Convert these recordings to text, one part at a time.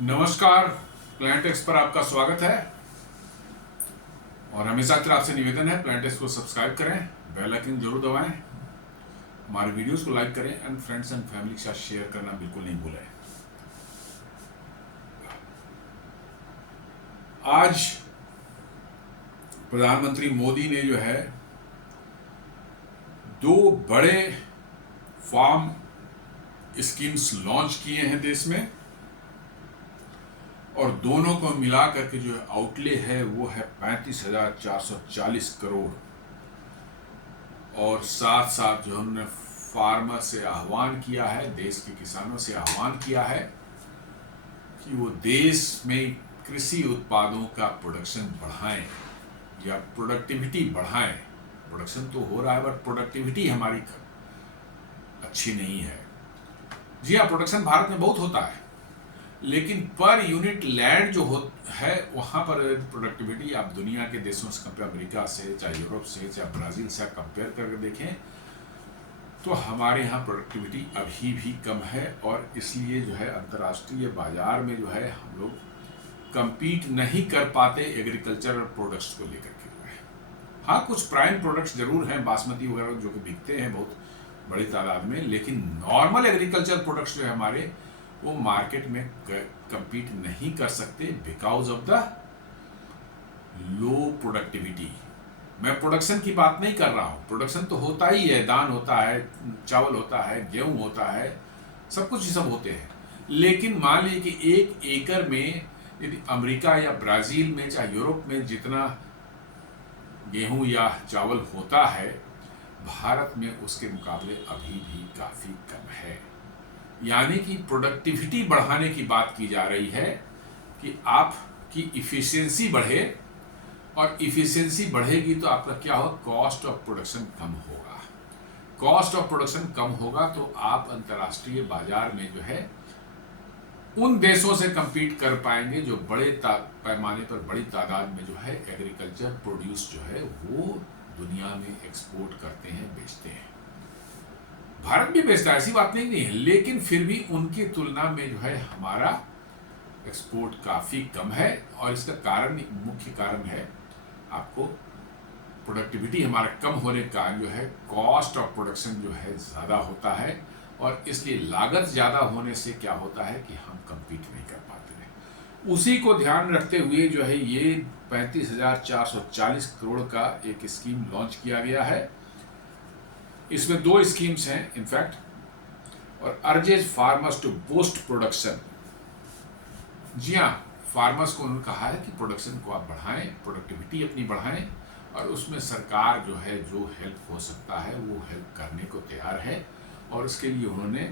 नमस्कार। प्लांटेक्स पर आपका स्वागत है और हमेशा की तरह आपसे निवेदन है प्लांटेक्स को सब्सक्राइब करें, बेल आइकन जरूर दबाएं, हमारे वीडियोस को लाइक करें एंड फ्रेंड्स एंड फैमिली के साथ शेयर करना बिल्कुल नहीं भूलें। आज प्रधानमंत्री मोदी ने जो है दो बड़े फार्म स्कीम्स लॉन्च किए हैं देश में और दोनों को मिला करके जो आउटले है वो है 35,440 करोड़। और साथ साथ जो हमने फार्मर से आह्वान किया है, देश के किसानों से आह्वान किया है कि वो देश में कृषि उत्पादों का प्रोडक्शन बढ़ाएं या प्रोडक्टिविटी बढ़ाएं। प्रोडक्शन तो हो रहा है बट प्रोडक्टिविटी हमारी अच्छी नहीं है। जी हाँ, प्रोडक्शन भारत में बहुत होता है लेकिन पर यूनिट लैंड जो है वहाँ पर प्रोडक्टिविटी आप दुनिया के देशों से कंपेयर, अमेरिका से चाहे यूरोप से चाहे ब्राज़ील से आप कंपेयर करके देखें तो हमारे यहाँ प्रोडक्टिविटी अभी भी कम है और इसलिए जो है अंतर्राष्ट्रीय बाजार में जो है हम लोग compete नहीं कर पाते एग्रीकल्चरल प्रोडक्ट्स को लेकर के जो है। हाँ, कुछ प्राइम प्रोडक्ट्स जरूर हैं, बासमती वगैरह जो कि बिकते हैं बहुत बड़ी तादाद में, लेकिन नॉर्मल एग्रीकल्चर प्रोडक्ट्स जो है हमारे वो मार्केट में compete नहीं कर सकते because of the low productivity. मैं प्रोडक्शन की बात नहीं कर रहा हूँ, प्रोडक्शन तो होता ही है, धान होता है, चावल होता है, गेहूं होता है, सब कुछ ही सब होते हैं। लेकिन मान लीजिए कि 1 एकड़ में यदि अमेरिका या ब्राज़ील में चाहे यूरोप में जितना गेहूं या चावल होता है, भारत में उसके मुकाबले अभी भी काफ़ी कम है। यानी कि प्रोडक्टिविटी बढ़ाने की बात की जा रही है कि आपकी इफ़िशियंसी बढ़े और इफ़िशियंसी बढ़ेगी तो आपका क्या होगा, कॉस्ट ऑफ प्रोडक्शन कम होगा। कॉस्ट ऑफ प्रोडक्शन कम होगा तो आप अंतर्राष्ट्रीय बाजार में जो है उन देशों से compete कर पाएंगे जो बड़े पैमाने पर बड़ी तादाद में जो है एग्रीकल्चर प्रोड्यूस जो है वो दुनिया में एक्सपोर्ट करते हैं, बेचते हैं। भारत भी बेचता है, ऐसी बात नहीं है, लेकिन फिर भी उनकी तुलना में जो है हमारा एक्सपोर्ट काफ़ी कम है और इसका कारण, मुख्य कारण है आपको प्रोडक्टिविटी हमारा कम होने का जो है कॉस्ट ऑफ प्रोडक्शन जो है ज़्यादा होता है और इसलिए लागत ज़्यादा होने से क्या होता है कि हम compete नहीं कर पाते हैं। उसी को ध्यान रखते हुए जो है ये 35,440 करोड़ का एक स्कीम लॉन्च किया गया है। इसमें 2 स्कीम्स हैं इनफैक्ट, और urges farmers to boost production. जी हाँ, फार्मर्स को उन्होंने कहा है कि प्रोडक्शन को आप बढ़ाएं, प्रोडक्टिविटी अपनी बढ़ाएं और उसमें सरकार जो है जो हेल्प हो सकता है वो हेल्प करने को तैयार है। और उसके लिए उन्होंने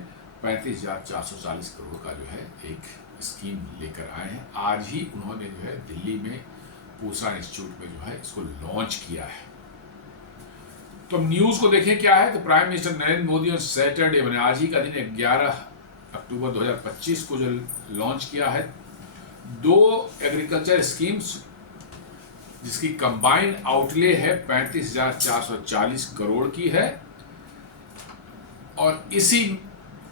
35,440 करोड़ का जो है एक स्कीम लेकर आए हैं। आज ही उन्होंने जो है दिल्ली में पूसा इंस्टीट्यूट में जो है इसको लॉन्च किया है। तो न्यूज़ को देखें क्या है। तो प्राइम मिनिस्टर नरेंद्र मोदी और सैटरडे मैंने आज ही का दिन 11 अक्टूबर 2025 को जो लॉन्च किया है 2 एग्रीकल्चर स्कीम्स जिसकी कंबाइंड आउटले है 35,440 करोड़ की है। और इसी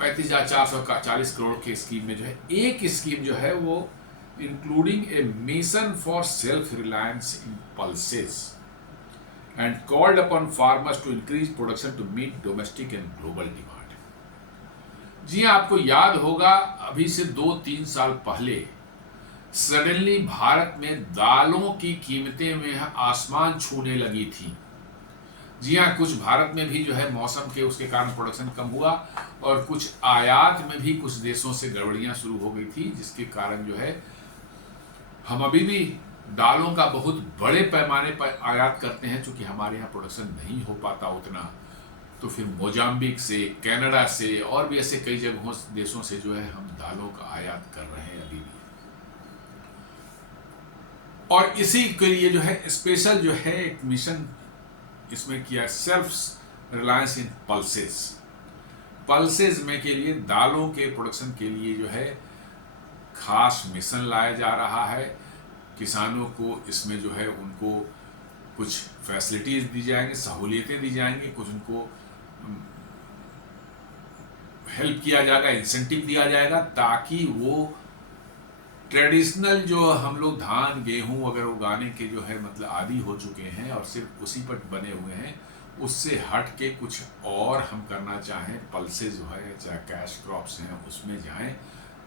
35,440 करोड़ के स्कीम में जो है एक स्कीम जो है वो including a mission for self reliance in pulses and called upon farmers to increase production to meet domestic and global demand. जी हाँ, आपको याद होगा अभी से 2-3 साल पहले सडनली भारत में दालों की कीमतें में आसमान छूने लगी थी। जी हाँ, कुछ भारत में भी जो है मौसम के उसके कारण प्रोडक्शन कम हुआ और कुछ आयात में भी कुछ देशों से गड़बड़ियाँ शुरू हो गई थी, जिसके कारण जो है हम अभी भी दालों का बहुत बड़े पैमाने पर आयात करते हैं। चूँकि हमारे यहाँ प्रोडक्शन नहीं हो पाता उतना, तो फिर मोजाम्बिक से, कनाडा से और भी ऐसे कई जगहों देशों से जो है हम दालों का आयात कर रहे हैं अभी भी। और इसी के लिए जो है स्पेशल जो है एक मिशन इसमें किया, self reliance in pulses. Pulses में के लिए दालों के प्रोडक्शन के लिए जो है खास मिशन लाया जा रहा है। किसानों को इसमें जो है उनको कुछ फैसिलिटीज दी जाएंगी, सहूलियतें दी जाएंगी, कुछ उनको हेल्प किया जाएगा, इंसेंटिव दिया जाएगा ताकि वो ट्रेडिशनल जो हम लोग धान गेहूं वगैरह उगाने के जो है मतलब आदी हो चुके हैं और सिर्फ उसी पर बने हुए हैं, उससे हट के कुछ और हम करना चाहें, पल्सेस जो है चाहे कैश क्रॉप्स हैं उसमें जाएं,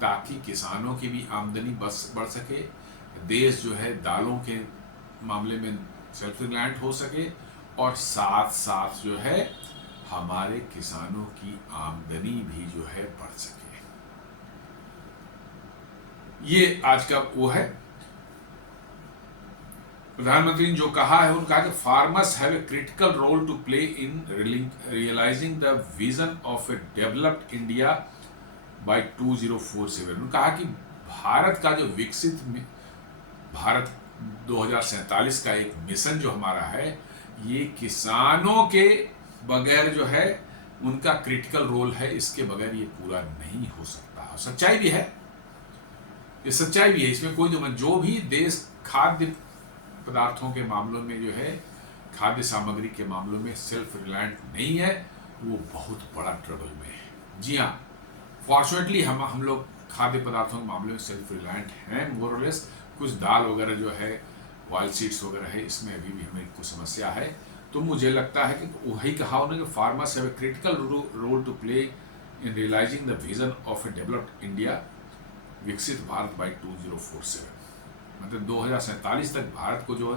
ताकि किसानों की भी आमदनी बस बढ़ सके, देश जो है दालों के मामले में सेल्फ रिलायंट हो सके, और साथ साथ जो है हमारे किसानों की आमदनी भी जो है बढ़ सके। ये आज का वो है। प्रधानमंत्री ने जो कहा है, उन्होंने कहा कि farmers have a critical role to play in realising the vision of a developed India by 2047। उन्होंने कहा कि भारत का जो विकसित भारत 2047 का एक मिशन जो हमारा है, ये किसानों के बगैर जो है उनका क्रिटिकल रोल है, इसके बगैर ये पूरा नहीं हो सकता। सच्चाई भी है, ये सच्चाई भी है, इसमें कोई जो भी देश खाद्य पदार्थों के मामलों में जो है, खाद्य सामग्री के मामलों में सेल्फ रिलायंट नहीं है, वो बहुत बड़ा ट्रबल में है। जी हाँ, फॉर्चुनेटली हम लोग खाद्य पदार्थों के मामले में सेल्फ रिलायंट हैं मोर और लेस। कुछ दाल वगैरह जो है, ऑयल सीड्स वगैरह है, इसमें अभी भी हमें कुछ समस्या है। तो मुझे लगता है कि वही कहा उन्होंने कि farmers have a critical role to play in realising the vision of a developed India, विकसित भारत बाय 2047। मतलब 2047 तक भारत को जो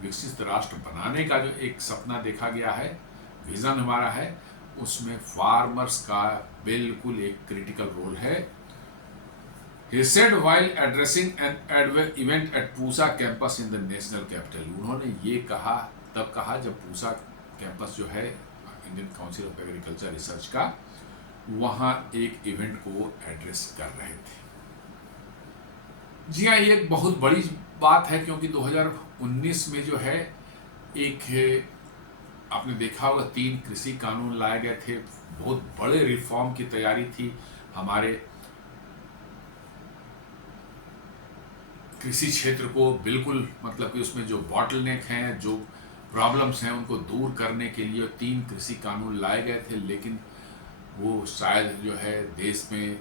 विकसित राष्ट्र बनाने का जो एक सपना देखा गया है, विजन हमारा है, उसमें फार्मर्स का बिल्कुल एक क्रिटिकल रोल है। He said while addressing an event at Pusa campus in the national capital. उन्होंने ये कहा, तब कहा जब पूसा कैंपस जो है Indian Council of Agriculture research का, वहाँ एक इवेंट को एड्रेस कर रहे थे। जी हाँ, ये एक बहुत बड़ी बात है, क्योंकि 2019 में जो है एक आपने देखा होगा 3 कृषि कानून लाए गए थे, बहुत बड़े रिफॉर्म की तैयारी थी। हमारे कृषि क्षेत्र को बिल्कुल मतलब कि उसमें जो बॉटलनेक हैं, जो प्रॉब्लम्स हैं, उनको दूर करने के लिए 3 कृषि कानून लाए गए थे, लेकिन वो शायद जो है देश में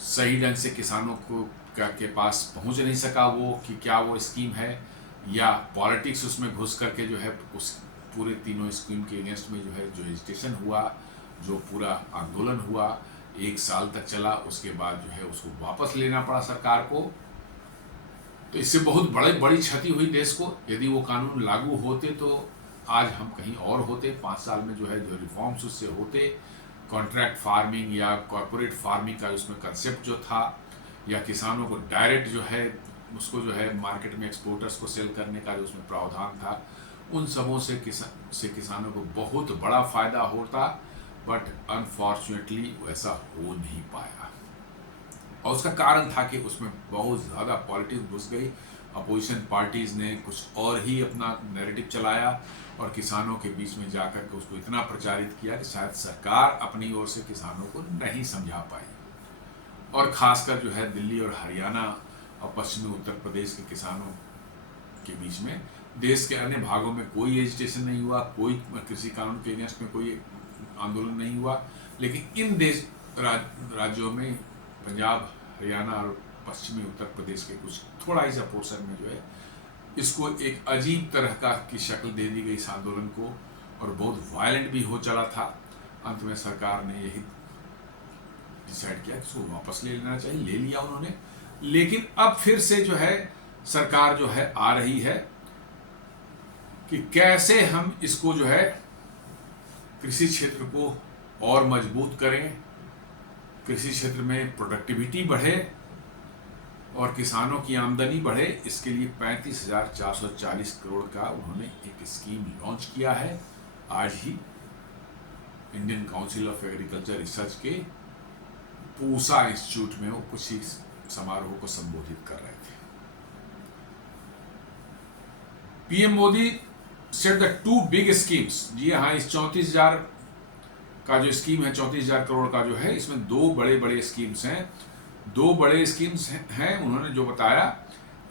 सही ढंग से किसानों को के पास पहुंच नहीं सका वो कि क्या वो स्कीम है, या पॉलिटिक्स उसमें घुस करके जो है उस पूरे तीनों स्कीम के अगेंस्ट में जो है जो एजिटेशन हुआ, जो पूरा आंदोलन हुआ, 1 साल तक चला, उसके बाद जो है उसको वापस लेना पड़ा सरकार को। तो इससे बहुत बड़ी क्षति हुई देश को। यदि वो कानून लागू होते तो आज हम कहीं और होते। 5 साल में जो है जो रिफॉर्म्स उससे होते, कॉन्ट्रैक्ट फार्मिंग या कॉर्पोरेट फार्मिंग का उसमें कंसेप्ट जो था, या किसानों को डायरेक्ट जो है उसको जो है मार्केट में एक्सपोर्टर्स को सेल करने का जो उसमें प्रावधान था, उन सबों से किसानों को बहुत बड़ा फायदा होता, बट अनफॉर्चुनेटली वैसा हो नहीं पाया। और उसका कारण था कि उसमें बहुत ज़्यादा पॉलिटिक्स घुस गई, अपोजिशन पार्टीज़ ने कुछ और ही अपना नैरेटिव चलाया और किसानों के बीच में जाकर के उसको इतना प्रचारित किया कि शायद सरकार अपनी ओर से किसानों को नहीं समझा पाई। और ख़ासकर जो है दिल्ली और हरियाणा और पश्चिमी उत्तर प्रदेश के किसानों के बीच में, देश के अन्य भागों में कोई एजिटेशन नहीं हुआ, कोई कृषि कानून के अगेंस्ट में कोई आंदोलन नहीं हुआ, लेकिन इन राज्यों में पंजाब, हरियाणा और पश्चिमी उत्तर प्रदेश के कुछ थोड़ा ही सा पोर्शन में जो है इसको एक अजीब तरह की शक्ल दे दी गई इस आंदोलन को, और बहुत वायलेंट भी हो चला था। अंत में सरकार ने यही डिसाइड किया कि इसको वापस ले लेना चाहिए, ले लिया उन्होंने। लेकिन अब फिर से जो है सरकार जो है आ रही है कि कैसे हम इसको जो है कृषि क्षेत्र को और मजबूत करें, कृषि क्षेत्र में प्रोडक्टिविटी बढ़े और किसानों की आमदनी बढ़े। इसके लिए 35,440 करोड़ का उन्होंने एक स्कीम लॉन्च किया है। आज ही Indian Council of Agriculture Research के पूसा इंस्टीट्यूट में वो कुछ ही समारोह को संबोधित कर रहे थे। PM Modi set the 2 big schemes. जी हाँ, इस 34,000 का जो स्कीम है, 34,000 करोड़ का जो है, इसमें 2 बड़े स्कीम्स हैं। 2 बड़े स्कीम्स हैं उन्होंने जो बताया।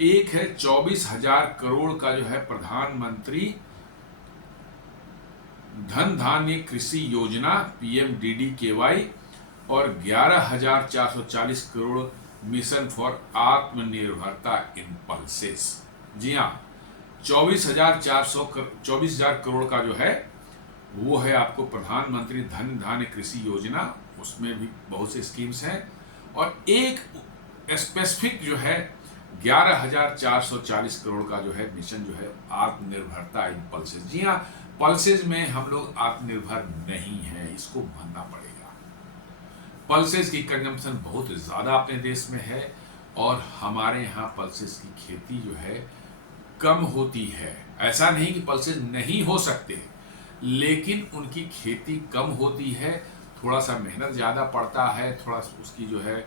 एक है 24,000 करोड़ का जो है प्रधानमंत्री धन धान्य कृषि योजना PMDDKY, और 11,440 करोड़ मिशन फॉर आत्मनिर्भरता इन पल्सेस। जी हाँ, 24,000 करोड़ का जो है वो है आपको प्रधानमंत्री धन धान्य कृषि योजना, उसमें भी बहुत से स्कीम्स हैं। और एक स्पेसिफिक जो है 11,440 करोड़ का जो है मिशन जो है आत्मनिर्भरता इन पल्सेस। जी हाँ, पल्सेस में हम लोग आत्मनिर्भर नहीं है, इसको मानना पड़ेगा। पल्सेस की कंजम्पशन बहुत ज़्यादा अपने देश में है और हमारे यहाँ पल्सेस की खेती जो है कम होती है। ऐसा नहीं कि पल्सेस नहीं हो सकते, लेकिन उनकी खेती कम होती है, थोड़ा सा मेहनत ज़्यादा पड़ता है, थोड़ा उसकी जो है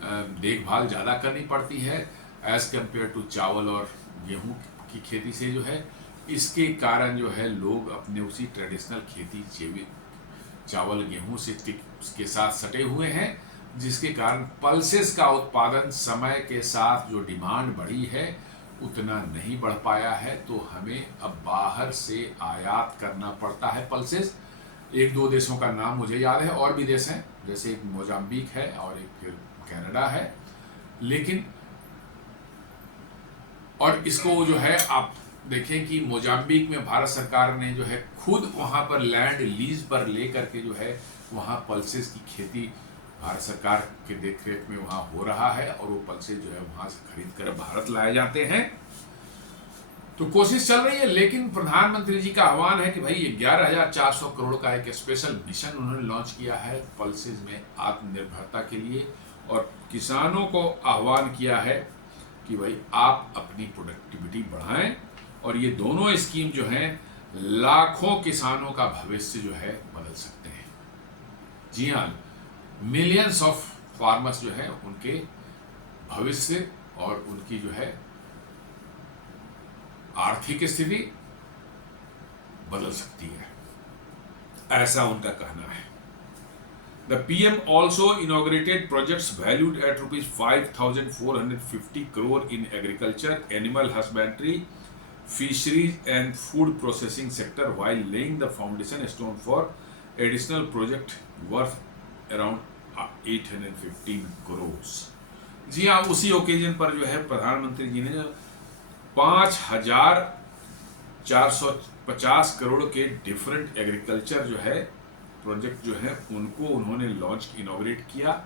देखभाल ज़्यादा करनी पड़ती है एज़ कम्पेयर टू चावल और गेहूँ की खेती से जो है। इसके कारण जो है लोग अपने उसी ट्रेडिशनल खेती चावल गेहूँ से के साथ सटे हुए हैं, जिसके कारण पल्सेस का उत्पादन समय के साथ जो डिमांड बढ़ी है उतना नहीं बढ़ पाया है, तो हमें अब बाहर से आयात करना पड़ता है पल्सेस। एक दो देशों का नाम मुझे याद है, और भी देश हैं, जैसे एक मोजाम्बिक है और एक फिर कनाडा है। लेकिन और इसको जो है आप देखें कि मोजाम्बिक में भारत सरकार ने जो है खुद वहाँ पर लैंड लीज पर ले करके जो है वहाँ पल्सेस की खेती भारत सरकार के देखरेख में वहाँ हो रहा है, और वो पल्सेस जो है वहाँ से खरीद कर भारत लाए जाते हैं। तो कोशिश चल रही है, लेकिन प्रधानमंत्री जी का आह्वान है कि भाई ये 11,400 करोड़ का एक स्पेशल मिशन उन्होंने लॉन्च किया है पल्सेस में आत्मनिर्भरता के लिए, और किसानों को आह्वान किया है कि भाई आप अपनी प्रोडक्टिविटी बढ़ाएं, और ये दोनों स्कीम जो हैं लाखों किसानों का भविष्य जो है बदल सकते हैं। जी हाँ, मिलियंस ऑफ फार्मर्स जो है उनके भविष्य और उनकी जो है आर्थिक स्थिति बदल सकती है, ऐसा उनका कहना है। The PM also inaugurated projects valued at rupees 5,450 crore in agriculture, animal husbandry, fisheries and food processing sector, while laying the foundation stone for additional project worth around 815 crores। जी हाँ, उसी ओकेजन पर जो है प्रधानमंत्री जी ने 5,450 करोड़ के डिफरेंट एग्रीकल्चर जो है प्रोजेक्ट जो है उनको उन्होंने लॉन्च इनॉग्रेट किया।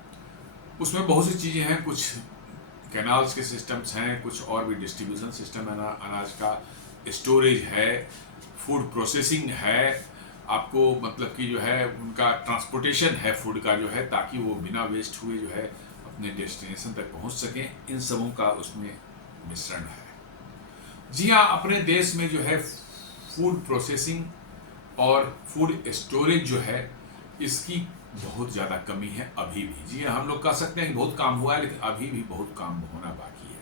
उसमें बहुत सी चीज़ें हैं, कुछ कैनाल्स के सिस्टम्स हैं, कुछ और भी डिस्ट्रीब्यूशन सिस्टम है, अनाज का स्टोरेज है, फूड प्रोसेसिंग है, आपको मतलब कि जो है उनका ट्रांसपोर्टेशन है फूड का जो है, ताकि वो बिना वेस्ट हुए जो है अपने डेस्टिनेशन तक पहुंच सकें। इन सबों का उसमें मिश्रण है। जी हाँ, अपने देश में जो है फूड प्रोसेसिंग और फूड स्टोरेज जो है इसकी बहुत ज़्यादा कमी है अभी भी। जी हाँ, हम लोग कह सकते हैं कि बहुत काम हुआ है, लेकिन अभी भी बहुत काम होना बाकी है।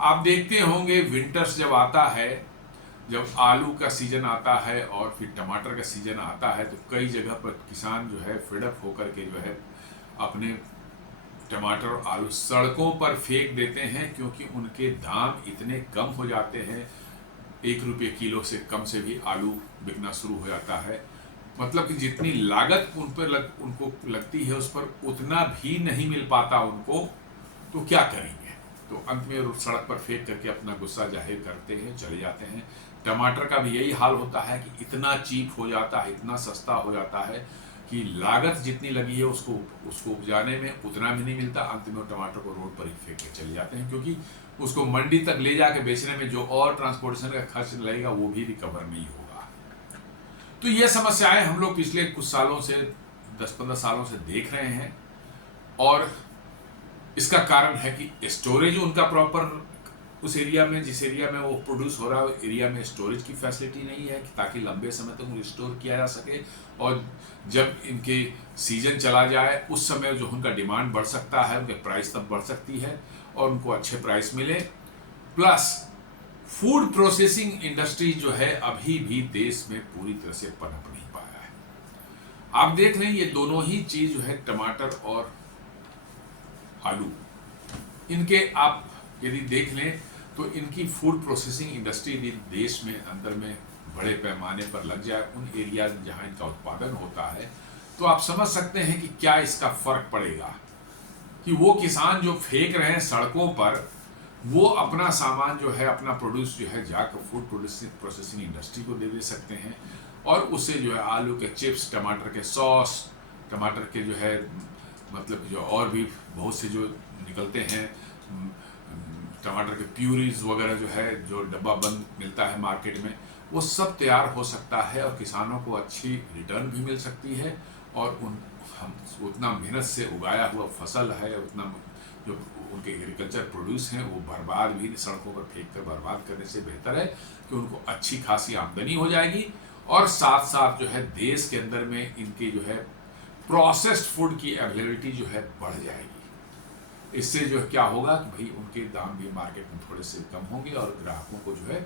आप देखते होंगे विंटर्स जब आता है, जब आलू का सीजन आता है और फिर टमाटर का सीजन आता है, तो कई जगह पर किसान जो है फेडअप होकर के जो है अपने टमाटर और आलू सड़कों पर फेंक देते हैं, क्योंकि उनके दाम इतने कम हो जाते हैं, 1 रुपये किलो से कम से भी आलू बिकना शुरू हो जाता है। मतलब कि जितनी लागत उन पर उनको लगती है उस पर उतना भी नहीं मिल पाता उनको, तो क्या करेंगे? तो अंत में सड़क पर फेंक करके अपना गुस्सा जाहिर करते हैं, चले जाते हैं। टमाटर का भी यही हाल होता है कि इतना चीप हो जाता है, इतना सस्ता हो जाता है कि लागत जितनी लगी है उसको उपजाने में उतना भी नहीं मिलता। अंत में टमाटर को रोड पर ही फेंक के चले जाते हैं, क्योंकि उसको मंडी तक ले जाके बेचने में जो और ट्रांसपोर्टेशन का खर्च लगेगा वो भी रिकवर नहीं होगा। तो ये समस्याएं हम लोग पिछले कुछ सालों से 10-15 सालों से देख रहे हैं, और इसका कारण है कि स्टोरेज उनका प्रॉपर उस एरिया में, जिस एरिया में वो प्रोड्यूस हो रहा है एरिया में स्टोरेज की फैसिलिटी नहीं है ताकि लंबे समय तक उनको स्टोर किया जा सके, और जब इनके सीजन चला जाए उस समय जो उनका डिमांड बढ़ सकता है, उनके प्राइस तब बढ़ सकती है और उनको अच्छे प्राइस मिले। प्लस फूड प्रोसेसिंग इंडस्ट्री जो है अभी भी देश में पूरी तरह से पनप नहीं पाया है। आप देख लें ये दोनों ही चीज जो है टमाटर और आलू, इनके आप यदि देख लें तो इनकी फूड प्रोसेसिंग इंडस्ट्री यदि देश में अंदर में बड़े पैमाने पर लग जाए उन एरियाज में जहाँ इनका उत्पादन होता है, तो आप समझ सकते हैं कि क्या इसका फर्क पड़ेगा। कि वो किसान जो फेंक रहे हैं सड़कों पर, वो अपना सामान जो है, अपना प्रोड्यूस जो है, जाकर फूड प्रोसेसिंग इंडस्ट्री को दे सकते हैं, और उससे जो है आलू के चिप्स, टमाटर के सॉस, टमाटर के जो है मतलब जो और भी बहुत से जो निकलते हैं, टमाटर के प्यूरीज वगैरह जो है, जो डब्बा बंद मिलता है मार्केट में, वो सब तैयार हो सकता है और किसानों को अच्छी रिटर्न भी मिल सकती है। और हम उतना मेहनत से उगाया हुआ फसल है, उतना जो उनके एग्रीकल्चर प्रोड्यूस हैं, वो बर्बाद भी सड़कों पर फेंक कर बर्बाद करने से बेहतर है कि उनको अच्छी खासी आमदनी हो जाएगी, और साथ साथ जो है देश के अंदर में इनके जो है प्रोसेस्ड फूड की अवेलेबिलिटी जो है बढ़ जाएगी। इससे जो है क्या होगा कि भाई उनके दाम भी मार्केट में थोड़े से कम होंगे और ग्राहकों को जो है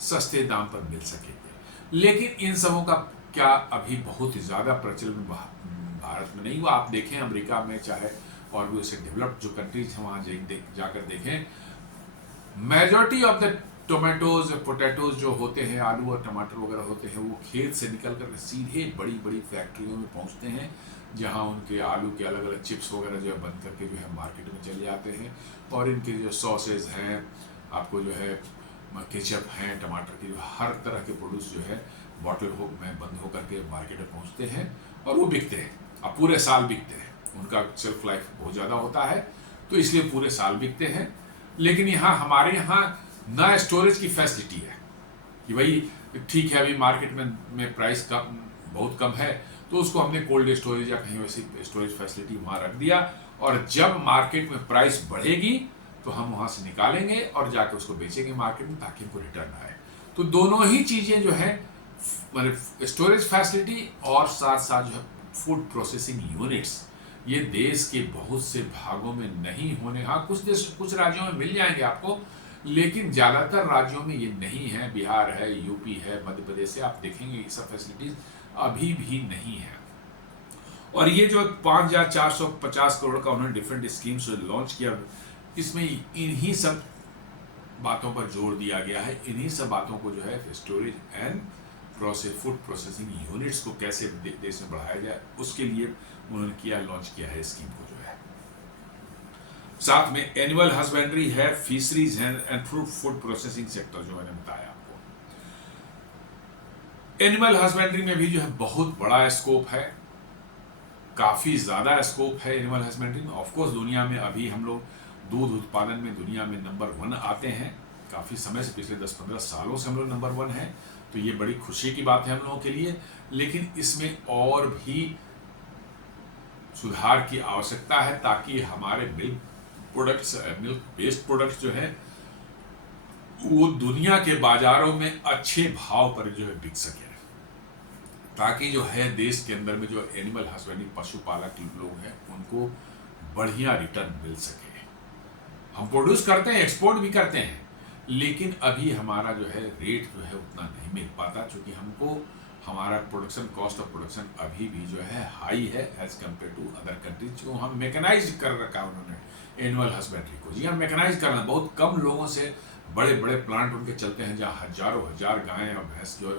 सस्ते दाम पर मिल सकेंगे। लेकिन इन सबों का क्या अभी बहुत ही ज़्यादा प्रचलन भारत में नहीं हुआ। आप देखें अमेरिका में, चाहे और भी उसे डेवलप्ड जो कंट्रीज हैं वहाँ जाकर देखें, majority of the tomatoes, potatoes जो होते हैं, आलू और टमाटर वगैरह होते हैं, वो खेत से निकल कर सीधे बड़ी बड़ी फैक्ट्रियों में पहुँचते हैं, जहाँ उनके आलू के अलग अलग चिप्स वगैरह जो है बन करके जो है मार्केट में चले जाते हैं। और इनके जो सॉसेज हैं, आपको जो है केचप हैं, टमाटर की हर तरह के प्रोड्यूस जो है बॉटल में बंद होकर के मार्केट में पहुँचते हैं और वो बिकते हैं। अब पूरे साल बिकते हैं, उनका शेल्फ लाइफ बहुत ज़्यादा होता है, तो इसलिए पूरे साल बिकते हैं। लेकिन यहाँ हमारे यहाँ न स्टोरेज की फैसिलिटी है कि भाई ठीक है अभी मार्केट में प्राइस कम, बहुत कम है, तो उसको हमने कोल्ड स्टोरेज या कहीं वैसी स्टोरेज फैसिलिटी वहाँ रख दिया, और जब मार्केट में प्राइस बढ़ेगी तो हम वहाँ से निकालेंगे और जाकर उसको बेचेंगे मार्केट में, ताकि हमको रिटर्न आए। तो दोनों ही चीज़ें जो है, मतलब स्टोरेज फैसिलिटी और साथ साथ जो है फूड प्रोसेसिंग यूनिट्स, ये देश के बहुत से भागों में नहीं होने, हाँ कुछ राज्यों में मिल जाएंगे आपको, लेकिन ज़्यादातर राज्यों में ये नहीं है। बिहार है, यूपी है, मध्य प्रदेश है, आप देखेंगे ये सब फैसिलिटीज अभी भी नहीं है। और ये जो 5,450 करोड़ का उन्होंने डिफरेंट स्कीम्स लॉन्च किया, इसमें इन्हीं सब बातों पर जोर दिया गया है। इन्हीं सब बातों को जो है storage and food processing units को कैसे देश में बढ़ाया जाए, उसके लिए उन्होंने लॉन्च किया है स्कीम को जो है। साथ में एनिमल हस्बेंड्री है, फिशरीज है एंड फूड प्रोसेसिंग सेक्टर जो मैंने बताया आपको। एनिमल हस्बेंड्री में भी जो है बहुत बड़ा स्कोप है, काफी ज्यादा स्कोप है एनिमल हस्बेंड्री में। ऑफकोर्स दुनिया में अभी हम लोग दूध उत्पादन में दुनिया में नंबर 1 आते हैं, काफी समय से, पिछले 10-15 सालों से हम लोग नंबर 1 हैं, तो ये बड़ी खुशी की बात है हम लोगों के लिए। लेकिन इसमें और भी सुधार की आवश्यकता है, ताकि हमारे मिल्क बेस्ड प्रोडक्ट्स जो है वो दुनिया के बाजारों में अच्छे भाव पर जो है बिक सके, ताकि जो है देश के अंदर में जो एनिमल हस्बेंड्री पशुपालक लोग हैं उनको बढ़िया रिटर्न मिल सके। हम प्रोड्यूस करते हैं, एक्सपोर्ट भी करते हैं, लेकिन अभी हमारा जो है रेट जो है उतना नहीं मिल पाता, क्योंकि हमको हमारा प्रोडक्शन कॉस्ट ऑफ प्रोडक्शन अभी भी जो है हाई है as compared to other countries को। हम मैकेनाइज कर रखा है उन्होंने एनिमल हस्बेंड्री को। जी हाँ, मैकेनाइज करना, बहुत कम लोगों से बड़े बड़े प्लांट उनके चलते हैं, जहाँ हजारों हजार गायें और भैंस जो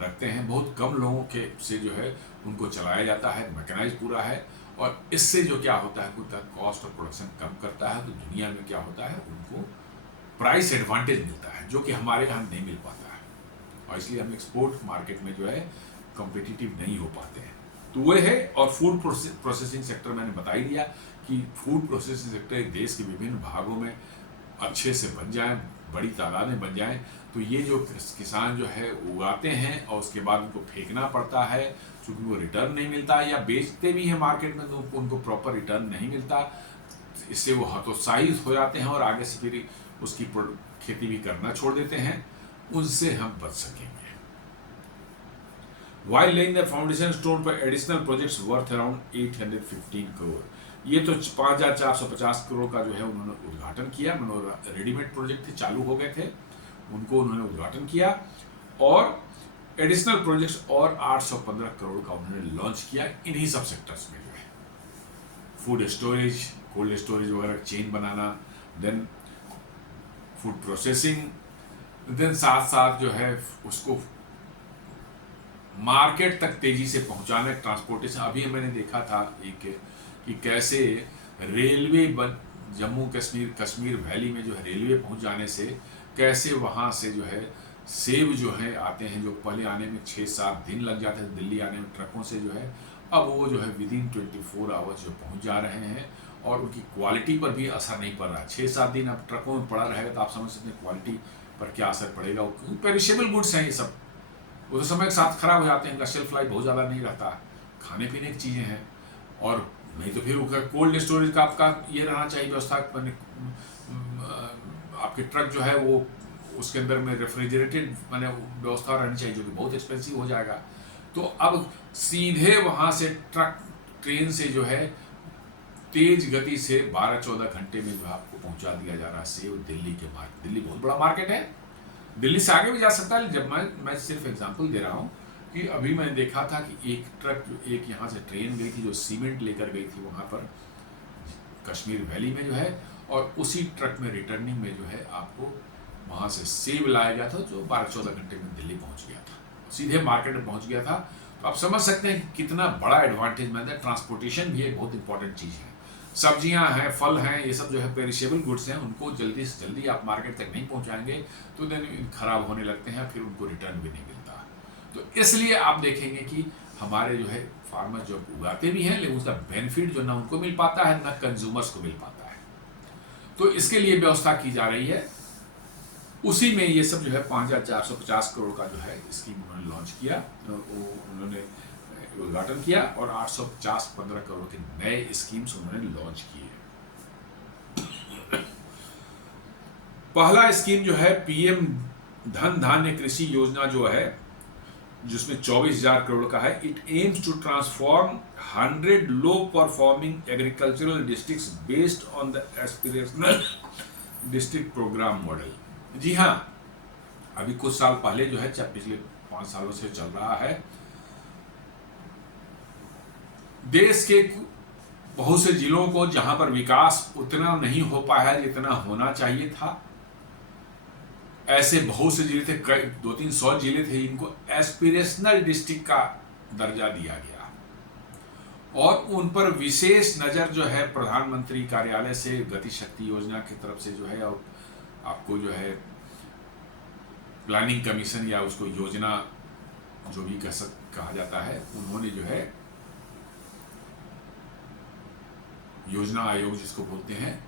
रखते हैं, बहुत कम लोगों के से जो है उनको चलाया जाता है, मैकेनाइज पूरा है। और इससे जो क्या होता है, कुछ कॉस्ट ऑफ प्रोडक्शन कम करता है, तो दुनिया में क्या होता है, उनको प्राइस एडवांटेज मिलता है, जो कि हमारे यहाँ नहीं मिल पाता है, और इसलिए हम एक्सपोर्ट मार्केट में जो है कॉम्पिटिटिव नहीं हो पाते हैं। तो वो है। और फूड प्रोसेसिंग सेक्टर मैंने बता ही दिया कि फूड प्रोसेसिंग सेक्टर देश के विभिन्न भागों में अच्छे से बन जाए, बड़ी तादाद में बन जाए, तो ये जो किसान जो है उगाते हैं और उसके बाद उनको फेंकना पड़ता है, क्योंकि वो रिटर्न नहीं मिलता, या बेचते भी हैं मार्केट में तो उनको प्रॉपर रिटर्न नहीं मिलता, इससे वो हतोत्साहित हो जाते हैं और आगे से फिर उसकी खेती भी करना छोड़ देते हैं। उनसे हम बच सकेंगे। While laying the foundation stone for additional projects worth around 815 crore, ये तो 5,450 करोड़ का जो है उन्होंने उद्घाटन किया। रेडीमेड प्रोजेक्ट थे, चालू हो गए थे, उनको उन्होंने उद्घाटन किया, और एडिशनल प्रोजेक्ट्स और 815 करोड़ का उन्होंने लॉन्च किया इन्हीं सब सेक्टर्स में जो है फूड स्टोरेज, कोल्ड स्टोरेज वगैरह चेन बनाना, देन फूड प्रोसेसिंग, देन साथ साथ जो है उसको मार्केट तक तेजी से पहुंचाने, ट्रांसपोर्टेशन। अभी मैंने देखा था एक कि कैसे रेलवे जम्मू कश्मीर वैली में जो है रेलवे पहुंच जाने से कैसे वहाँ से जो है सेब जो है आते हैं, जो पहले आने में 6-7 दिन लग जाते थे दिल्ली आने में ट्रकों से जो है, अब वो जो है विदिन 24 आवर्स जो पहुंच जा रहे हैं और उनकी क्वालिटी पर भी असर नहीं पड़ रहा है। 6-7 दिन अब ट्रकों में पड़ा रहेगा तो आप समझ सकते हैं क्वालिटी पर क्या असर पड़ेगा। पेरिशेबल गुड्स हैं ये सब, वो तो समय के साथ खराब हो जाते हैं, इनका शेल्फ लाइफ बहुत ज़्यादा नहीं रहता, खाने पीने की चीज़ें हैं। और नहीं तो फिर कोल्ड स्टोरेज का आपका ये रहना चाहिए व्यवस्था, आपके ट्रक जो है वो उसके अंदर में रेफ्रिजरेटेड व्यवस्था रहनी चाहिए, जो कि बहुत एक्सपेंसिव हो जाएगा। तो अब सीधे वहाँ से ट्रक ट्रेन से जो है तेज गति से 12-14 घंटे में जो है आपको पहुँचा दिया जा रहा है सेब दिल्ली के मार्केट। दिल्ली बहुत बड़ा मार्केट है, दिल्ली से आगे भी जा सकता है। जब मैं सिर्फ एग्जांपल दे रहा हूँ कि अभी मैंने देखा था कि एक ट्रक एक यहाँ से ट्रेन गई थी जो सीमेंट लेकर गई थी वहाँ पर कश्मीर वैली में जो है, और उसी ट्रक में रिटर्निंग में जो है आपको वहाँ से सेब लाया गया था जो 12-14 घंटे में दिल्ली पहुँच गया था, सीधे मार्केट में पहुँच गया था। तो आप समझ सकते हैं कि कितना बड़ा एडवांटेज मैंने। ट्रांसपोर्टेशन भी एक बहुत इंपॉर्टेंट चीज़ है। सब्जियां हैं, फल हैं, ये सब जो है पेरिशेबल गुड्स हैं, उनको जल्दी से जल्दी आप मार्केट तक नहीं पहुंचाएंगे तो देन खराब होने लगते हैं, फिर उनको रिटर्न भी नहीं मिलता। तो इसलिए आप देखेंगे कि हमारे जो है फार्मर जो उगाते भी हैं लेकिन उसका बेनिफिट जो ना उनको मिल पाता है ना कंज्यूमर्स को मिल पाता है। तो इसके लिए व्यवस्था की जा रही है। उसी में ये सब जो है 5,450 करोड़ का जो है स्कीम उन्होंने लॉन्च किया, उन्होंने उद्घाटन किया और 850-15 करोड़ के नए स्कीम्स उन्होंने लॉन्च किए। पहला स्कीम जो है पीएम धन धान्य कृषि योजना जो है, जिसमें 24,000 करोड़ का है। It aims to transform 100 low performing agricultural districts based on the aspirational district programme model. जी हाँ, अभी कुछ साल पहले जो है, चाहे पिछले 5 सालों से चल रहा है, देश के बहुत से जिलों को जहां पर विकास उतना नहीं हो पाया है जितना होना चाहिए था, ऐसे बहुत से जिले थे, 200-300 जिले थे, इनको एस्पिरेशनल डिस्ट्रिक्ट का दर्जा दिया गया और उन पर विशेष नज़र जो है प्रधानमंत्री कार्यालय से गति शक्ति योजना की तरफ से जो है, और आपको जो है प्लानिंग कमीशन या उसको योजना जो भी कहा जाता है, उन्होंने जो है योजना आयोग जिसको बोलते हैं,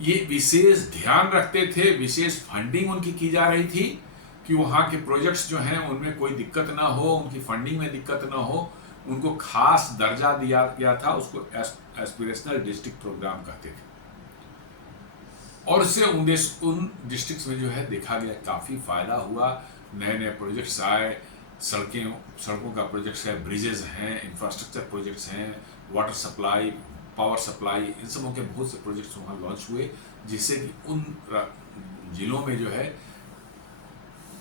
ये विशेष ध्यान रखते थे, विशेष फंडिंग उनकी की जा रही थी कि वहाँ के प्रोजेक्ट्स जो हैं उनमें कोई दिक्कत ना हो, उनकी फंडिंग में दिक्कत ना हो, उनको खास दर्जा दिया गया था। उसको एस्पिरेशनल डिस्ट्रिक्ट प्रोग्राम कहते थे और इससे उन डिस्ट्रिक्ट्स में जो है देखा गया काफ़ी फायदा हुआ। नए नए प्रोजेक्ट्स आए, सड़कों का प्रोजेक्ट्स है, ब्रिजेस हैं, इंफ्रास्ट्रक्चर प्रोजेक्ट्स हैं, वाटर सप्लाई, पावर सप्लाई, इन सबों के बहुत से प्रोजेक्ट्स वहाँ लॉन्च हुए, जिससे कि उन जिलों में जो है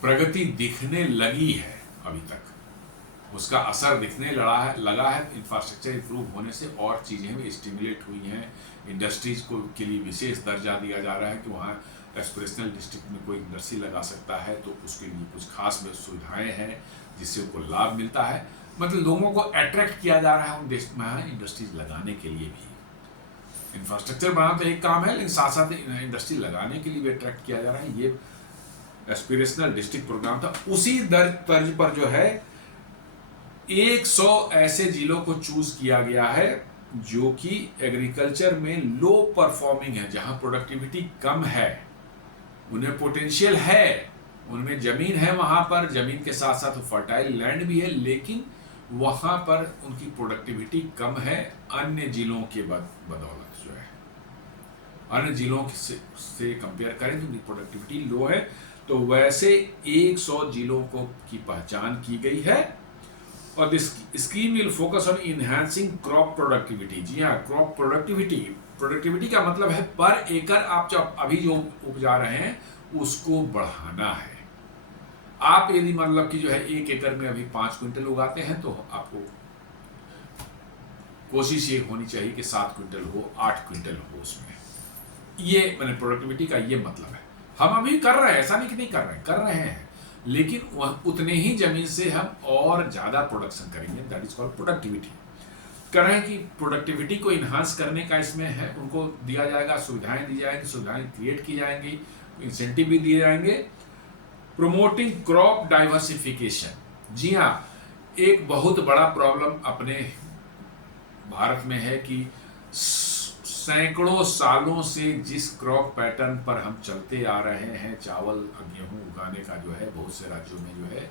प्रगति दिखने लगी है। अभी तक उसका असर दिखने लगा है। इंफ्रास्ट्रक्चर इंप्रूव होने से और चीज़ें भी स्टिमुलेट हुई हैं। इंडस्ट्रीज को के लिए विशेष दर्जा दिया जा रहा है कि वहाँ एस्पिरेशनल डिस्ट्रिक्ट में कोई इंडस्ट्री लगा सकता है तो उसके लिए कुछ खास सुविधाएँ हैं जिससे उनको लाभ मिलता है। मतलब लोगों को अट्रैक्ट किया जा रहा है उन देश में इंडस्ट्रीज लगाने के लिए भी। इंफ्रास्ट्रक्चर बनाना तो एक काम है, लेकिन साथ साथ इंडस्ट्री लगाने के लिए भी अट्रैक्ट किया जा रहा है। ये एस्पिरेशनल डिस्ट्रिक्ट प्रोग्राम था। उसी तर्ज पर जो है 100 ऐसे जिलों को चूज किया गया है जो कि एग्रीकल्चर में लो परफॉर्मिंग है, जहां प्रोडक्टिविटी कम है, उन्हें पोटेंशियल है, उनमें जमीन है, वहां पर जमीन के साथ साथ फर्टाइल लैंड भी है, लेकिन वहां पर उनकी प्रोडक्टिविटी कम है अन्य जिलों के बदौलत जो है। अन्य जिलों से कंपेयर करें तो उनकी प्रोडक्टिविटी लो है। तो वैसे 100 जिलों की पहचान की गई है और this scheme will focus on enhancing crop productivity. जी हाँ, क्रॉप प्रोडक्टिविटी का मतलब है पर एकड़ आप जब अभी जो उपजा रहे हैं उसको बढ़ाना है। आप यदि मतलब कि जो है 1 एकड़ में अभी 5 क्विंटल उगाते हैं तो आपको कोशिश ये होनी चाहिए कि 7 क्विंटल हो, 8 क्विंटल हो उसमें। ये मैंने प्रोडक्टिविटी का ये मतलब है। हम अभी कर रहे हैं, ऐसा नहीं कि नहीं कर रहे हैं, लेकिन वह उतने ही जमीन से हम और ज़्यादा प्रोडक्शन करेंगे, दैट इज कॉल्ड प्रोडक्टिविटी। करें कि प्रोडक्टिविटी को इन्हांस करने का इसमें है, उनको दिया जाएगा, सुविधाएं दी जाएंगी, सुविधाएं क्रिएट की जाएंगी, इंसेंटिव भी दिए जाएंगे। प्रोमोटिंग क्रॉप डाइवर्सिफिकेशन, जी हाँ, एक बहुत बड़ा प्रॉब्लम अपने भारत में है कि सैकड़ों सालों से जिस क्रॉप पैटर्न पर हम चलते आ रहे हैं, चावल गेहूं उगाने का जो है बहुत से राज्यों में जो है,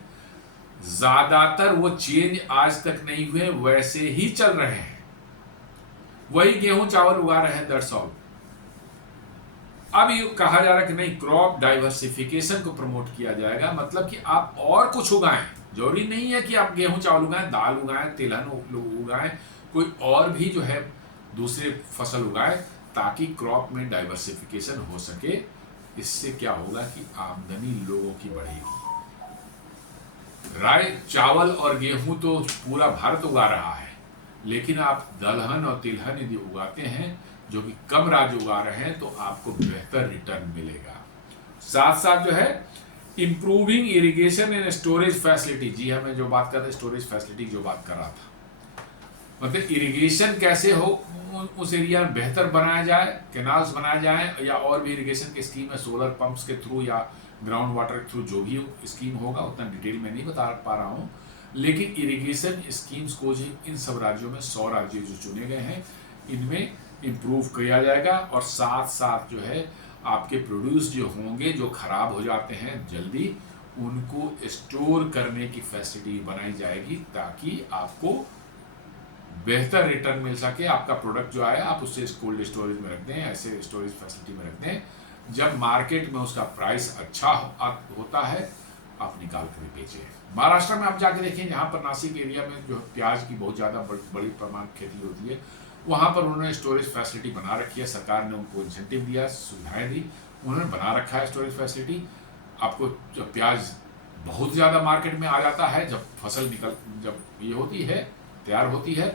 ज्यादातर वो चेंज आज तक नहीं हुए, वैसे ही चल रहे हैं, वही गेहूं चावल उगा रहे हैं, दैट्स ऑल। अब ये कहा जा रहा है कि नहीं, क्रॉप डाइवर्सिफिकेशन को प्रमोट किया जाएगा, मतलब कि आप और कुछ उगाएं, जरूरी नहीं है कि आप गेहूं चावल उगाएं, दाल उगाएं, तिलहन उगाएं, कोई और भी जो है दूसरे फसल उगाएं, ताकि क्रॉप में डाइवर्सिफिकेशन हो सके। इससे क्या होगा कि आमदनी लोगों की बढ़ेगी। राय, चावल और गेहूं तो पूरा भारत उगा रहा है, लेकिन आप दलहन और तिलहन यदि उगाते हैं, जो कि कम राज्य उगा रहे हैं, तो आपको बेहतर रिटर्न मिलेगा। साथ साथ जो है improving irrigation and storage facility, जी हाँ, मैं जो बात कर रहा था स्टोरेज फैसिलिटी जो बात कर रहा था, मतलब इरिगेशन कैसे हो उस एरिया में बेहतर बनाया जाए, कैनाल्स बनाए जाए, या और भी इरिगेशन की स्कीम है, सोलर पंप्स के थ्रू या ग्राउंड वाटर के थ्रू, जो भी स्कीम होगा, उतना डिटेल में नहीं बता पा रहा हूँ, लेकिन इरिगेशन स्कीम्स को इन सब राज्यों में 100 राज्य जो चुने गए हैं, इनमें इम्प्रूव किया जाएगा। और साथ साथ जो है आपके प्रोड्यूस जो होंगे, जो खराब हो जाते हैं जल्दी, उनको स्टोर करने की फैसिलिटी बनाई जाएगी, ताकि आपको बेहतर रिटर्न मिल सके। आपका प्रोडक्ट जो आया आप उससे कोल्ड स्टोरेज में रख दें, ऐसे स्टोरेज फैसिलिटी में रख दें, जब मार्केट में उसका प्राइस अच्छा होता है आप निकाल कर बेचें। महाराष्ट्र में आप जाके देखें, जहाँ पर नासिक एरिया में जो प्याज की बहुत ज़्यादा बड़ी प्रमाण खेती होती है, वहाँ पर उन्होंने स्टोरेज फैसिलिटी बना रखी है, सरकार ने उनको इंसेंटिव दिया, सुविधाएं दी, उन्होंने बना रखा है स्टोरेज फैसिलिटी। आपको जब प्याज बहुत ज़्यादा मार्केट में आ जाता है, जब फसल जब ये होती है, तैयार होती है,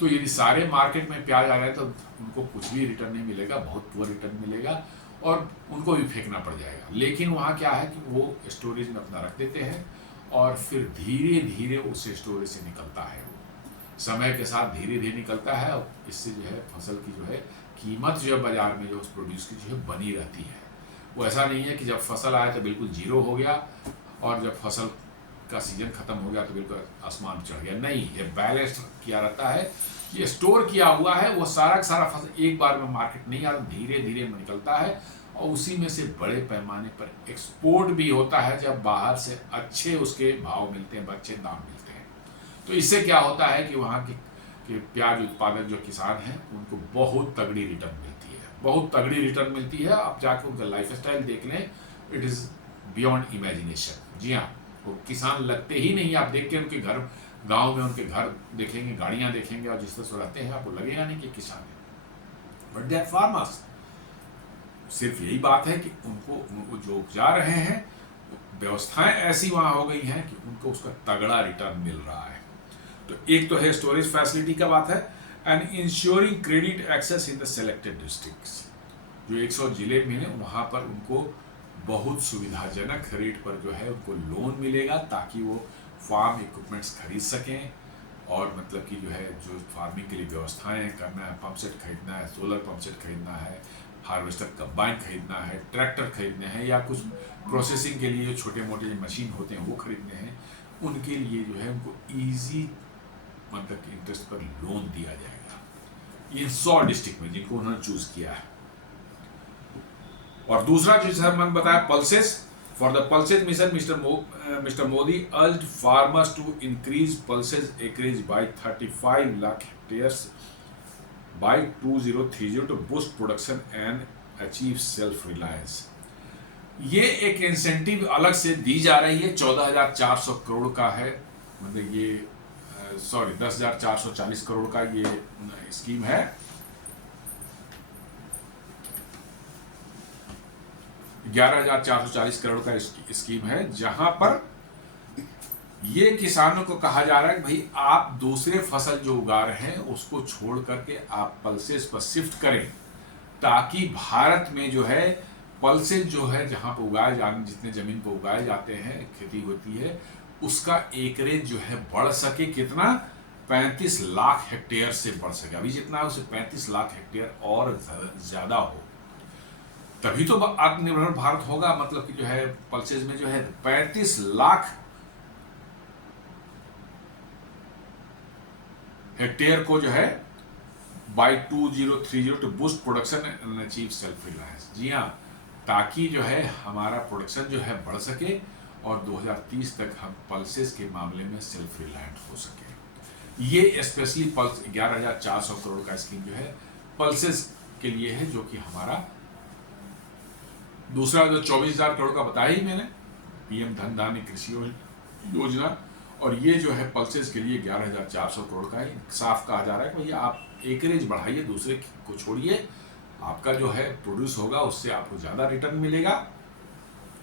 तो यदि सारे मार्केट में प्याज आ जाए तो उनको कुछ भी रिटर्न नहीं मिलेगा, बहुत पुअर रिटर्न मिलेगा, और उनको भी फेंकना पड़ जाएगा। लेकिन वहाँ क्या है कि वो स्टोरेज में अपना रख देते हैं, और फिर धीरे धीरे उस स्टोरेज से निकलता है, वो समय के साथ धीरे धीरे निकलता है, और इससे जो है फसल की जो है कीमत जो है बाजार में जो उस प्रोड्यूस की जो है बनी रहती है। वो ऐसा नहीं है कि जब फसल आए तो बिल्कुल जीरो हो गया, और जब फसल का सीजन खत्म हो गया तो बिल्कुल आसमान चढ़ गया, नहीं, ये बैलेंस किया रहता है, ये स्टोर किया हुआ है, वो सारा का सारा फसल एक बार में मार्केट नहीं आता, धीरे धीरे निकलता है, और उसी में से बड़े पैमाने पर एक्सपोर्ट भी होता है, जब बाहर से अच्छे उसके भाव मिलते हैं, अच्छे दाम मिलते हैं। तो इससे क्या होता है कि वहाँ के प्याज उत्पादक जो किसान हैं, उनको बहुत तगड़ी रिटर्न मिलती है, बहुत तगड़ी रिटर्न मिलती है। आप जाकर उनका लाइफ स्टाइल देख लें, इट इज़ बियॉन्ड इमेजिनेशन। जी हाँ, वो किसान लगते ही नहीं, आप देख के उनके घर, गांव में उनके घर देखेंगे, गाड़ियां देखेंगे, और जिस तरह से रहते हैं, आपको लगेगा नहीं कि किसान है, बट दे आर फार्मर्स। सिर्फ यही बात है कि उनको जो उपजा रहे हैं, व्यवस्थाएं ऐसी वहां हो गई हैं कि उनको उसका तगड़ा रिटर्न मिल रहा है। तो एक तो है स्टोरेज फैसिलिटी का बात है, and ensuring credit access in the selected districts. जो 100 जिले में है, वहां पर उनको बहुत सुविधाजनक रेट पर जो है उनको लोन मिलेगा, ताकि वो फार्म इक्विपमेंट्स खरीद सकें, और मतलब कि जो है जो फार्मिंग के लिए व्यवस्थाएं करना है, पंप सेट खरीदना है, सोलर पंप सेट खरीदना है, हार्वेस्टर कंबाइन खरीदना है, ट्रैक्टर खरीदने हैं, या कुछ प्रोसेसिंग के लिए जो छोटे मोटे जो मशीन होते हैं वो खरीदने हैं, उनके लिए जो है उनको ईजी मतलब कि इंटरेस्ट पर लोन दिया जाएगा इन 100 डिस्ट्रिक्ट में जिनको उन्होंने चूज किया है। और दूसरा जो सर मैंने बताया, pulses. For the pulses mission, Mister Modi urged farmers to increase pulses acreage by 35 lakh hectares by 2030 to boost production and achieve self reliance। ये एक इंसेंटिव अलग से दी जा रही है, 14,400 करोड़ का है, मतलब ये 10,440 करोड़ का ये स्कीम है। 11,440 करोड़ का स्कीम है, जहां पर ये किसानों को कहा जा रहा है कि भाई आप दूसरे फसल जो उगा रहे हैं उसको छोड़ करके आप पल्सेस पर शिफ्ट करें, ताकि भारत में जो है पल्सेस जो है जहां पर उगाए जाने, जितने जमीन पर उगाए जाते हैं, खेती होती है, उसका एकरेज जो है बढ़ सके। कितना? 35 लाख हेक्टेयर से बढ़ सके। अभी जितना है उसे 35 लाख हेक्टेयर और ज्यादा हो, तभी तो आत्मनिर्भर भारत होगा। मतलब कि जो है पल्सेज में जो है 35 लाख हेक्टेयर को जो है by 2030 to boost production and achieve self reliance. जी हाँ, ताकि जो है हमारा प्रोडक्शन जो है बढ़ सके और 2030 तक हम पल्सेस के मामले में सेल्फ रिलायंट हो सके। ये स्पेशली पल्स 11,400 करोड़ का स्कीम जो है पल्सेस के लिए है, जो कि हमारा दूसरा जो 24,000 करोड़ का बताया ही मैंने, पीएम धन धान्य कृषि योजना, और ये जो है पल्सेस के लिए 11,400 करोड़ का है। साफ कहा जा रहा है कि भैया आप एकरेज बढ़ाइए, दूसरे को छोड़िए, आपका जो है प्रोड्यूस होगा उससे आपको ज़्यादा रिटर्न मिलेगा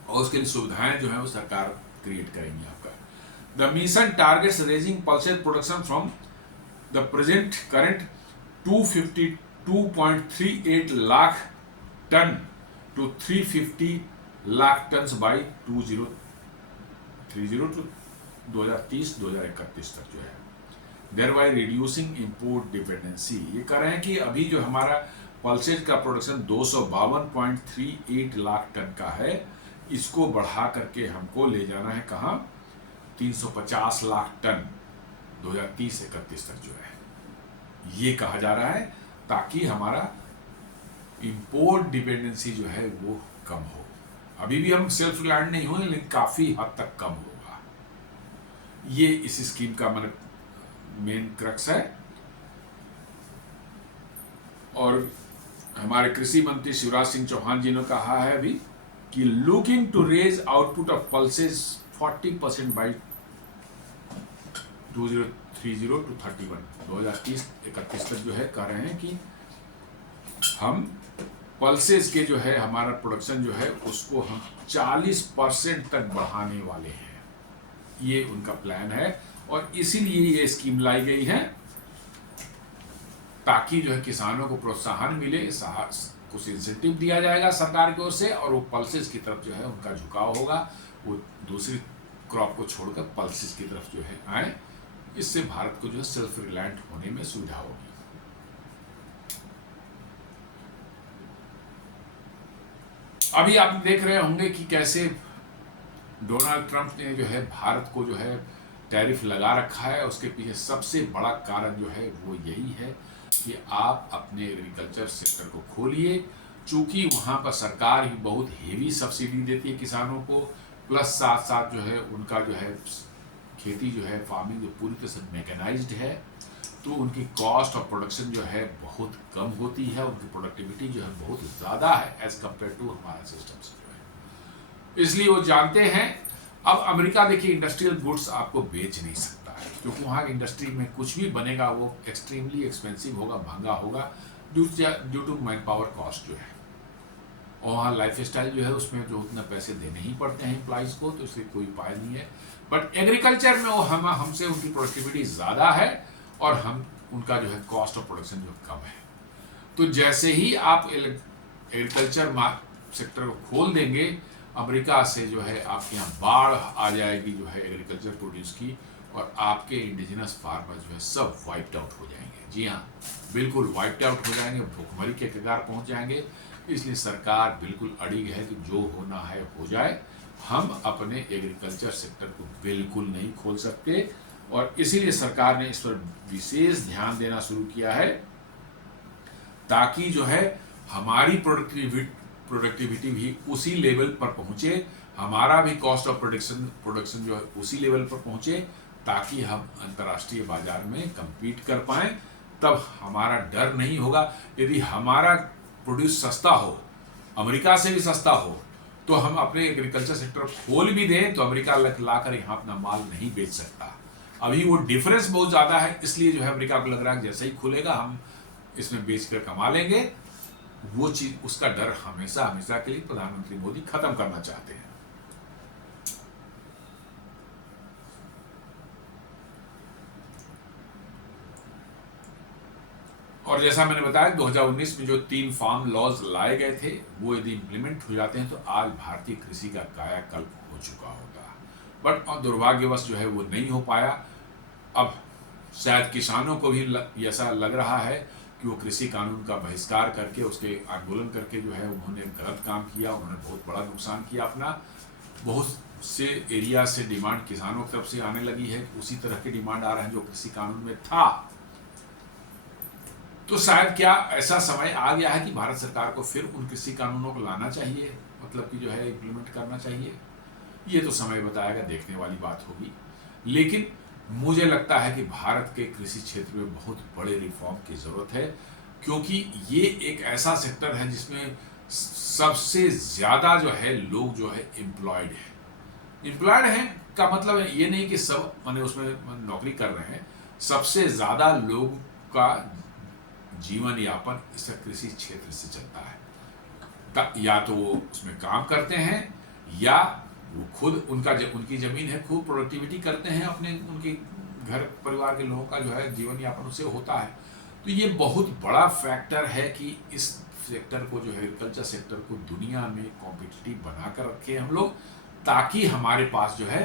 और उसके लिए सुविधाएं जो है वो सरकार क्रिएट करेंगी आपका। The mission targets raising pulses production from the present current 252.38 lakh tonne to 350 lakh tonne by 2030 to 2030-2031 तक जो है, देयरबाय रिड्यूसिंग इंपोर्ट डिपेंडेंसी। ये कह रहे हैं कि अभी जो हमारा पल्सेज का प्रोडक्शन 252.38 लाख टन का है, इसको बढ़ा करके हमको ले जाना है कहाँ, 350 लाख टन 2030-31 तक जो है, ये कहा जा रहा है, ताकि हमारा इंपोर्ट डिपेंडेंसी जो है वो कम हो। अभी भी हम सेल्फ रिलायंट नहीं हुए, लेकिन काफी हद तक कम होगा। ये इस स्कीम का मेन क्रक्स है। और हमारे कृषि मंत्री शिवराज सिंह चौहान जी ने कहा है अभी कि looking to raise output of pulses 40% by 2030 to 2030-31 तक जो है कह रहे हैं कि हम पल्सेस के जो है हमारा प्रोडक्शन जो है उसको हम 40% तक बढ़ाने वाले हैं। ये उनका प्लान है और इसीलिए ये स्कीम लाई गई है, ताकि जो है किसानों को प्रोत्साहन मिले, कुछ इंसेंटिव दिया जाएगा सरकार की ओर से, और वो पल्सेस की तरफ जो है उनका झुकाव होगा, वो दूसरी क्रॉप को छोड़कर पल्सेस की तरफ जो है आए। इससे भारत को जो है सेल्फ रिलायंट होने में सुविधा होगी। अभी आप देख रहे होंगे कि कैसे डोनाल्ड ट्रंप ने जो है भारत को जो है टैरिफ लगा रखा है। उसके पीछे सबसे बड़ा कारण जो है वो यही है कि आप अपने एग्रीकल्चर सेक्टर को खोलिए, चूंकि वहाँ पर सरकार ही बहुत हेवी सब्सिडी देती है किसानों को, प्लस साथ साथ जो है उनका जो है खेती जो है फार्मिंग जो पूरी तरह से मैकेनाइज्ड है, तो उनकी कॉस्ट ऑफ प्रोडक्शन जो है बहुत कम होती है, उनकी प्रोडक्टिविटी जो है बहुत ज़्यादा है एज कम्पेयर टू हमारा सिस्टम से जो है। इसलिए वो जानते हैं। अब अमेरिका देखिए इंडस्ट्रियल गुड्स आपको बेच नहीं सकता है, क्योंकि वहाँ की इंडस्ट्री में कुछ भी बनेगा वो एक्सट्रीमली एक्सपेंसिव होगा, महंगा होगा, due to man power cost जो है। और वहाँ लाइफ स्टाइल जो है उसमें जो उतना पैसे देने ही पड़ते हैं एम्प्लॉइज़ को, तो इसलिए कोई उपाय नहीं है। बट एग्रीकल्चर में वो हमसे उनकी प्रोडक्टिविटी ज़्यादा है और हम उनका जो है कॉस्ट ऑफ प्रोडक्शन जो कम है। तो जैसे ही आप एग्रीकल्चर सेक्टर को खोल देंगे, अमेरिका से जो है आपके यहाँ बाढ़ आ जाएगी जो है एग्रीकल्चर प्रोड्यूस की, और आपके इंडिजिनस फार्मर जो है सब वाइप्ड आउट हो जाएंगे। जी हाँ, बिल्कुल वाइप्ड आउट हो जाएंगे, भुखमरी के कगार पहुँच जाएंगे। इसलिए सरकार बिल्कुल अड़िग है कि जो होना है हो जाए, हम अपने एग्रीकल्चर सेक्टर को बिल्कुल नहीं खोल सकते, और इसीलिए सरकार ने इस पर विशेष ध्यान देना शुरू किया है, ताकि जो है हमारी प्रोडक्टिविटी भी उसी लेवल पर पहुंचे, हमारा भी कॉस्ट ऑफ प्रोडक्शन जो है उसी लेवल पर पहुंचे, ताकि हम अंतर्राष्ट्रीय बाजार में compete कर पाएं। तब हमारा डर नहीं होगा। यदि हमारा प्रोड्यूस सस्ता हो, अमेरिका से भी सस्ता हो, तो हम अपने एग्रीकल्चर सेक्टर खोल भी दें तो अमेरिका लाकर यहाँ अपना माल नहीं बेच सकता। अभी वो डिफरेंस बहुत ज़्यादा है, इसलिए जो है अमेरिका को लग रहा है जैसे ही खुलेगा हम इसमें बेचकर कमा लेंगे। वो चीज़, उसका डर हमेशा हमेशा के लिए प्रधानमंत्री मोदी खत्म करना चाहते हैं। और जैसा मैंने बताया 2019 में जो 3 फार्म लॉज लाए गए थे, वो यदि इम्प्लीमेंट हो जाते हैं तो आज भारतीय कृषि का कायाकल्प हो चुका होगा। बट दुर्भाग्यवश जो है वो नहीं हो पाया। अब शायद किसानों को भी ऐसा लग रहा है कि वो कृषि कानून का बहिष्कार करके, उसके आंदोलन करके जो है उन्होंने गलत काम किया, उन्होंने बहुत बड़ा नुकसान किया अपना। बहुत से एरिया से डिमांड किसानों की तरफ से आने लगी है, उसी तरह की डिमांड आ रहा है जो कृषि कानून में था। तो शायद क्या ऐसा समय आ गया है कि भारत सरकार को फिर उन कृषि कानूनों को लाना चाहिए, मतलब कि जो है इम्प्लीमेंट करना चाहिए। ये तो समय बताएगा, देखने वाली बात होगी। लेकिन मुझे लगता है कि भारत के कृषि क्षेत्र में बहुत बड़े रिफॉर्म की जरूरत है, क्योंकि ये एक ऐसा सेक्टर है जिसमें सबसे ज्यादा जो है लोग जो है एम्प्लॉयड हैं का मतलब है ये नहीं कि सब माने उसमें नौकरी कर रहे हैं। सबसे ज्यादा लोग का जीवन यापन इस कृषि क्षेत्र से चलता है। या तो वो उसमें काम करते हैं या वो खुद उनकी जमीन है, खूब प्रोडक्टिविटी करते हैं, अपने उनके घर परिवार के लोगों का जो है जीवन यापन उससे होता है। तो ये बहुत बड़ा फैक्टर है कि इस सेक्टर को जो है एग्रीकल्चर सेक्टर को दुनिया में कॉम्पिटिटिव बनाकर रखे हम लोग, ताकि हमारे पास जो है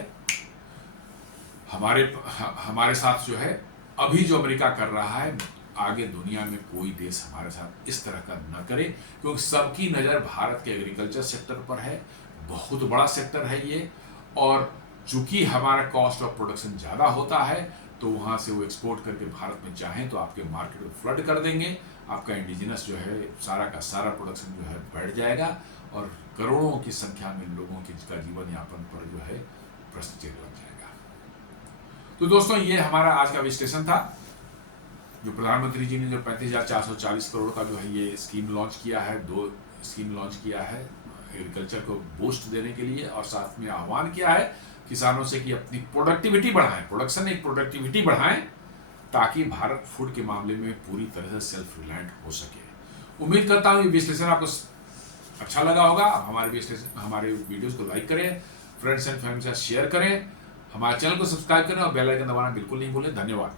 हमारे साथ जो है अभी जो अमेरिका कर रहा है, आगे दुनिया में कोई देश हमारे साथ इस तरह का न करे, क्योंकि सबकी नज़र भारत के एग्रीकल्चर सेक्टर पर है। बहुत बड़ा सेक्टर है ये, और चूंकि हमारा कॉस्ट ऑफ प्रोडक्शन ज़्यादा होता है तो वहाँ से वो एक्सपोर्ट करके भारत में चाहें तो आपके मार्केट में फ्लड कर देंगे, आपका इंडिजिनस जो है सारा का सारा प्रोडक्शन जो है बढ़ जाएगा और करोड़ों की संख्या में लोगों का जीवन यापन पर जो है प्रश्न चिन्ह लग जाएगा। तो दोस्तों, ये हमारा आज का विश्लेषण था। जो प्रधानमंत्री जी ने जो 35,440 करोड़ का जो है ये स्कीम लॉन्च किया है, 2 स्कीम लॉन्च किया है एग्रीकल्चर को बूस्ट देने के लिए, और साथ में आह्वान किया है किसानों से कि अपनी प्रोडक्टिविटी बढ़ाएं, प्रोडक्शन एक प्रोडक्टिविटी बढ़ाएं, ताकि भारत फूड के मामले में पूरी तरह से सेल्फ रिलायंट हो सके। उम्मीद करता हूँ ये विश्लेषण आपको अच्छा लगा होगा। हमारे वीडियोस को लाइक करें, फ्रेंड्स एंड फैमिली के साथ शेयर करें, हमारे चैनल को सब्सक्राइब करें और बेल आइकन दबाना बिल्कुल नहीं भूलें। धन्यवाद।